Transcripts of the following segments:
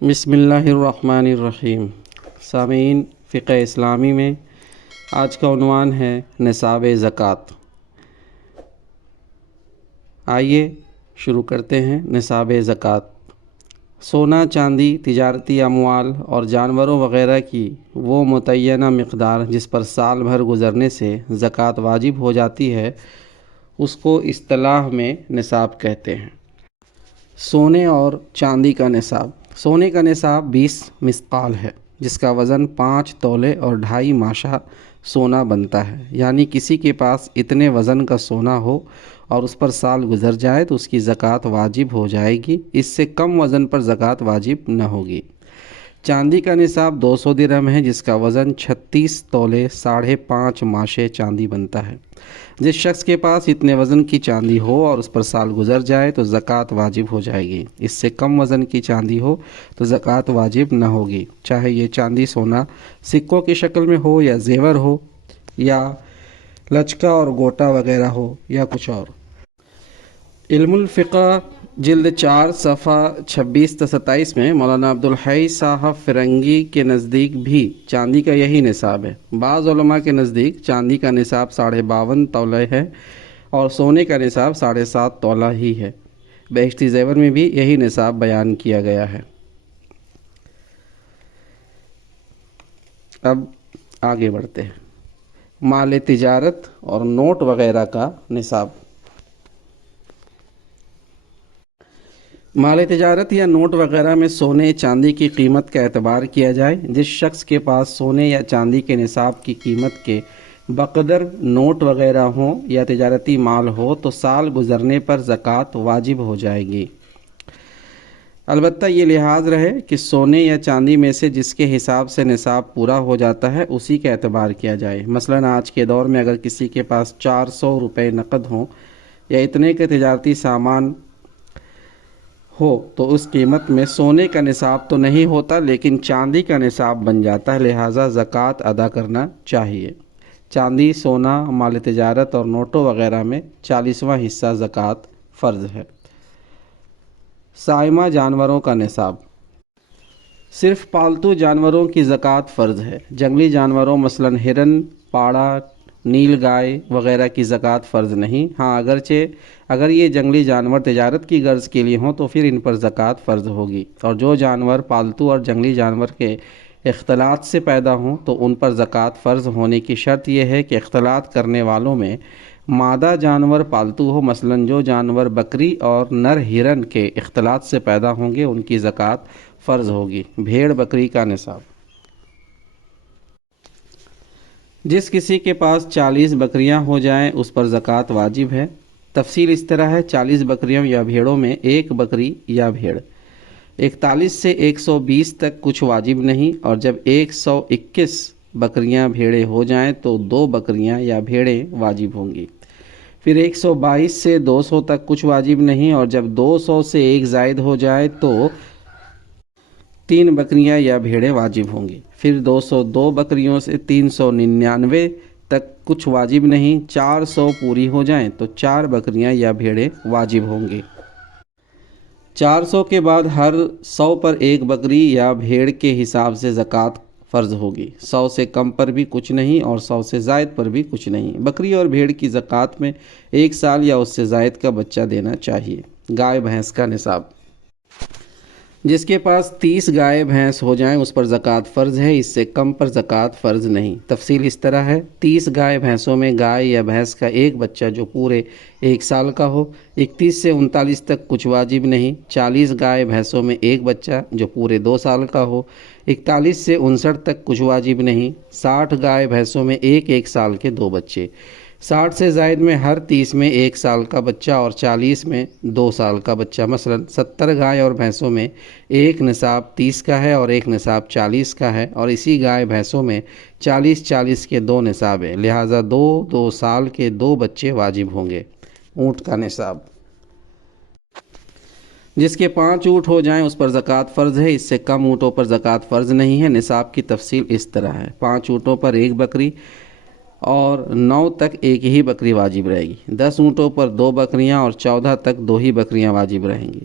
بسم اللہ الرحمن الرحیم۔ سامعین، فقہ اسلامی میں آج کا عنوان ہے نصاب زکوٰۃ۔ آئیے شروع کرتے ہیں۔ نصاب زکوٰۃ سونا، چاندی، تجارتی اموال اور جانوروں وغیرہ کی وہ متعینہ مقدار جس پر سال بھر گزرنے سے زکوٰۃ واجب ہو جاتی ہے، اس کو اصطلاح میں نصاب کہتے ہیں۔ سونے اور چاندی کا نصاب۔ سونے کا نصاب 20 مثقال ہے، جس کا وزن 5 تولے اور 2.5 ماشہ سونا بنتا ہے۔ یعنی کسی کے پاس اتنے وزن کا سونا ہو اور اس پر سال گزر جائے تو اس کی زکوٰۃ واجب ہو جائے گی، اس سے کم وزن پر زکوٰۃ واجب نہ ہوگی۔ چاندی کا نصاب 200 درہم ہے، جس کا وزن 36 تولے 5.5 ماشے چاندی بنتا ہے۔ جس شخص کے پاس اتنے وزن کی چاندی ہو اور اس پر سال گزر جائے تو زکوٰۃ واجب ہو جائے گی، اس سے کم وزن کی چاندی ہو تو زکوٰۃ واجب نہ ہوگی، چاہے یہ چاندی سونا سکوں کی شکل میں ہو یا زیور ہو یا لچکا اور گوٹا وغیرہ ہو یا کچھ اور۔ علم الفقہ جلد 4 صفحہ 26 تا 27 میں مولانا عبدالحی صاحب فرنگی کے نزدیک بھی چاندی کا یہی نصاب ہے۔ بعض علماء کے نزدیک چاندی کا نصاب 52.5 تولے ہے اور سونے کا نصاب 7.5 تولہ ہی ہے۔ بہشتی زیور میں بھی یہی نصاب بیان کیا گیا ہے۔ اب آگے بڑھتے ہیں۔ مال تجارت اور نوٹ وغیرہ کا نصاب۔ مال تجارت یا نوٹ وغیرہ میں سونے چاندی کی قیمت کا اعتبار کیا جائے۔ جس شخص کے پاس سونے یا چاندی کے نصاب کی قیمت کے بقدر نوٹ وغیرہ ہوں یا تجارتی مال ہو تو سال گزرنے پر زکوٰۃ واجب ہو جائے گی۔ البتہ یہ لحاظ رہے کہ سونے یا چاندی میں سے جس کے حساب سے نصاب پورا ہو جاتا ہے اسی کا اعتبار کیا جائے۔ مثلاً آج کے دور میں اگر کسی کے پاس 400 روپے نقد ہوں یا اتنے کے تجارتی سامان ہو تو اس قیمت میں سونے کا نصاب تو نہیں ہوتا لیکن چاندی کا نصاب بن جاتا ہے، لہٰذا زکوٰۃ ادا کرنا چاہیے۔ چاندی، سونا، مال تجارت اور نوٹوں وغیرہ میں 40واں حصہ زکوٰۃ فرض ہے۔ سائمہ جانوروں کا نصاب۔ صرف پالتو جانوروں کی زکوٰۃ فرض ہے۔ جنگلی جانوروں مثلاً ہرن، پاڑا، نیل گائے وغیرہ کی زکوٰۃ فرض نہیں۔ ہاں اگر یہ جنگلی جانور تجارت کی غرض کے لیے ہوں تو پھر ان پر زکوٰۃ فرض ہوگی، اور جو جانور پالتو اور جنگلی جانور کے اختلاط سے پیدا ہوں تو ان پر زکوٰۃ فرض ہونے کی شرط یہ ہے کہ اختلاط کرنے والوں میں مادہ جانور پالتو ہو۔ مثلاً جو جانور بکری اور نر ہرن کے اختلاط سے پیدا ہوں گے ان کی زکوٰۃ فرض ہوگی۔ بھیڑ بکری کا نصاب۔ جس کسی کے پاس 40 بکریاں ہو جائیں اس پر زکوٰۃ واجب ہے۔ تفصیل اس طرح ہے: 40 بکریوں یا بھیڑوں میں ایک بکری یا بھیڑ۔ 41 سے 120 تک کچھ واجب نہیں، اور جب 121 بکریاں بھیڑیں ہو جائیں تو 2 بکریاں یا بھیڑیں واجب ہوں گی۔ پھر 122 سے 200 تک کچھ واجب نہیں، اور جب 200 سے ایک زائد ہو جائے تو 3 بکریاں یا بھیڑیں واجب ہوں گی۔ پھر 202 بکریوں سے 399 تک کچھ واجب نہیں۔ 400 پوری ہو جائیں تو 4 بکریاں یا بھیڑیں واجب ہوں گی۔ 400 کے بعد ہر 100 پر ایک بکری یا بھیڑ کے حساب سے زکوٰۃ فرض ہوگی۔ 100 سے کم پر بھی کچھ نہیں اور 100 سے زائد پر بھی کچھ نہیں۔ بکری اور بھیڑ کی زکوٰۃ میں 1 سال یا اس سے زائد کا بچہ دینا چاہیے۔ گائے بھینس کا نصاب۔ جس کے پاس 30 گائے بھینس ہو جائیں اس پر زکوٰۃ فرض ہے، اس سے کم پر زکوٰۃ فرض نہیں۔ تفصیل اس طرح ہے: 30 گائے بھینسوں میں گائے یا بھینس کا ایک بچہ جو پورے 1 سال کا ہو۔ 31 سے 39 تک کچھ واجب نہیں۔ 40 گائے بھینسوں میں ایک بچہ جو پورے 2 سال کا ہو۔ 41 سے 59 تک کچھ واجب نہیں۔ 60 گائے بھینسوں میں ایک سال کے 2 بچے۔ 60 سے زائد میں ہر 30 میں 1 سال کا بچہ اور 40 میں 2 سال کا بچہ۔ مثلاً 70 گائے اور بھینسوں میں ایک نصاب 30 کا ہے اور ایک نصاب 40 کا ہے، اور اسی گائے بھینسوں میں 40 کے 2 نصاب ہیں، لہٰذا 2 سال کے 2 بچے واجب ہوں گے۔ اونٹ کا نصاب۔ جس کے 5 اونٹ ہو جائیں اس پر زکوٰۃ فرض ہے، اس سے کم اونٹوں پر زکوٰۃ فرض نہیں ہے۔ نصاب کی تفصیل اس طرح ہے: 5 اونٹوں پر ایک بکری اور 9 تک ایک ہی بکری واجب رہے گی۔ 10 اونٹوں پر 2 بکریاں اور 14 تک 2 ہی بکریاں واجب رہیں گی۔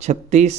36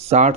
60